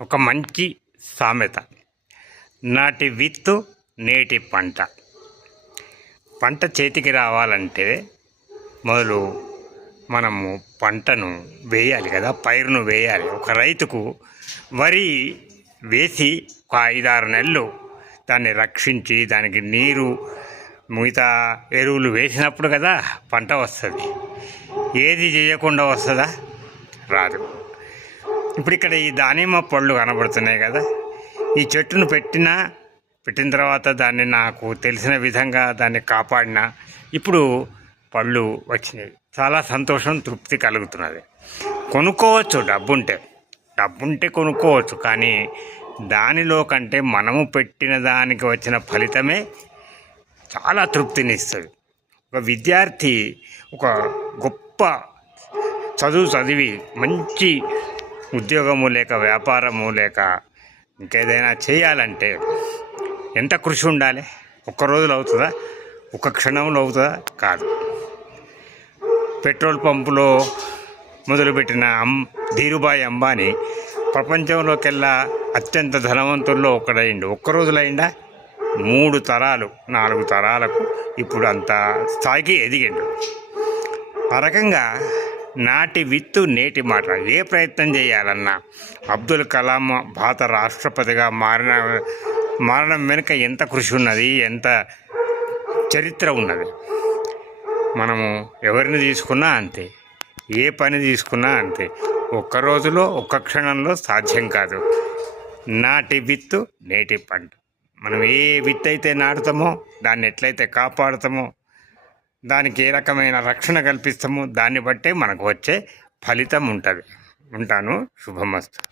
ఒక మంచి సామెత. నాటి విత్తు నేటి పంట. పంట చేతికి రావాలంటే మొదలు మనము పంటను వేయాలి కదా పైరును వేయాలి. ఒక రైతుకు వరి వేసి ఒక ఐదారు నెలలు దాన్ని రక్షించి దానికి నీరు మిగతా ఎరువులు వేసినప్పుడు కదా పంట వస్తుంది. ఏది చేయకుండా వస్తుందా? రాదు. ఇప్పుడు ఇక్కడ ఈ దానిమ్మ పళ్ళు కనబడుతున్నాయి కదా. ఈ చెట్టును పెట్టినా పెట్టిన తర్వాత దాన్ని నాకు తెలిసిన విధంగా దాన్ని కాపాడినా ఇప్పుడు పళ్ళు వచ్చినాయి. చాలా సంతోషం తృప్తి కలుగుతున్నది. కొనుక్కోవచ్చు డబ్బుంటే. డబ్బుంటే కొనుక్కోవచ్చు కానీ దానిలో కంటే మనము పెట్టిన దానికి వచ్చిన ఫలితమే చాలా తృప్తినిస్తుంది. ఒక విద్యార్థి ఒక గొప్ప చదువు చదివి మంచి ఉద్యోగము లేక వ్యాపారము లేక ఇంకేదైనా చేయాలంటే ఎంత కృషి ఉండాలి? ఒక్క రోజులో అవుతుందా? ఒక క్షణంలో అవుతుందా? కాదు. పెట్రోల్ పంపులో మొదలుపెట్టిన అం ధీరుబాయి అంబానీ ప్రపంచంలోకెల్లా అత్యంత ధనవంతుల్లో ఒకడైండు ఒక్క రోజులైందా అయిందా మూడు తరాలు నాలుగు తరాలకు ఇప్పుడు అంత స్థాయికి ఎదిగిండు. ఆ రకంగా నాటి విత్తు నేటి మాట. ఏ ప్రయత్నం చేయాలన్నా అబ్దుల్ కలాం భారత రాష్ట్రపతిగా మారిన మారడం వెనుక ఎంత కృషి ఉన్నది ఎంత చరిత్ర ఉన్నది? మనము ఎవరిని తీసుకున్నా అంతే. ఏ పని తీసుకున్నా అంతే. ఒక్క రోజులో ఒక్క క్షణంలో సాధ్యం కాదు. నాటి విత్తు నేటి పంట. మనం ఏ విత్తు అయితే నాటుతామో దాన్ని ఎట్లయితే కాపాడుతామో దానికి ఏ రకమైన రక్షణ కల్పిస్తామో దాన్ని బట్టే మనకు వచ్చే ఫలితం ఉంటుంది. ఉంటాను. శుభమస్తు.